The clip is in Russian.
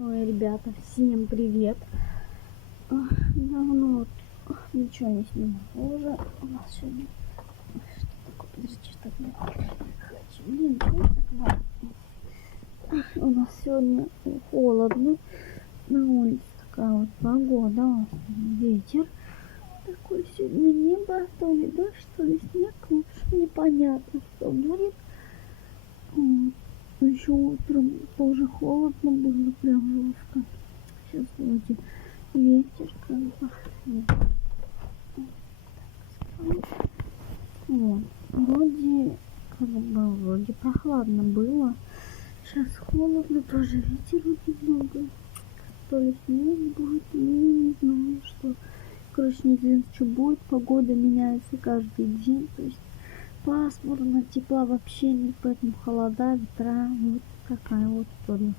Ой, ребята, всем привет! Давно ничего не снимала уже. У нас сегодня... Что такое? Подождите, что мне... Блин, что это такое? У нас сегодня холодно. На улице такая вот погода. Ветер. Такое сегодня небо. То ли дождь, то ли снег. В общем, непонятно, что будет. Еще утром тоже холодно было, прям жестко. Сейчас вроде ветер как бы. Вот. Вроде прохладно было. Сейчас холодно, тоже ветер вот немного. То ли снег будет, не знаю что. Короче, неизвестно, что будет. Погода меняется каждый день. То есть пасмурно, тепла вообще нет, поэтому холода, ветра. Вот такая вот история.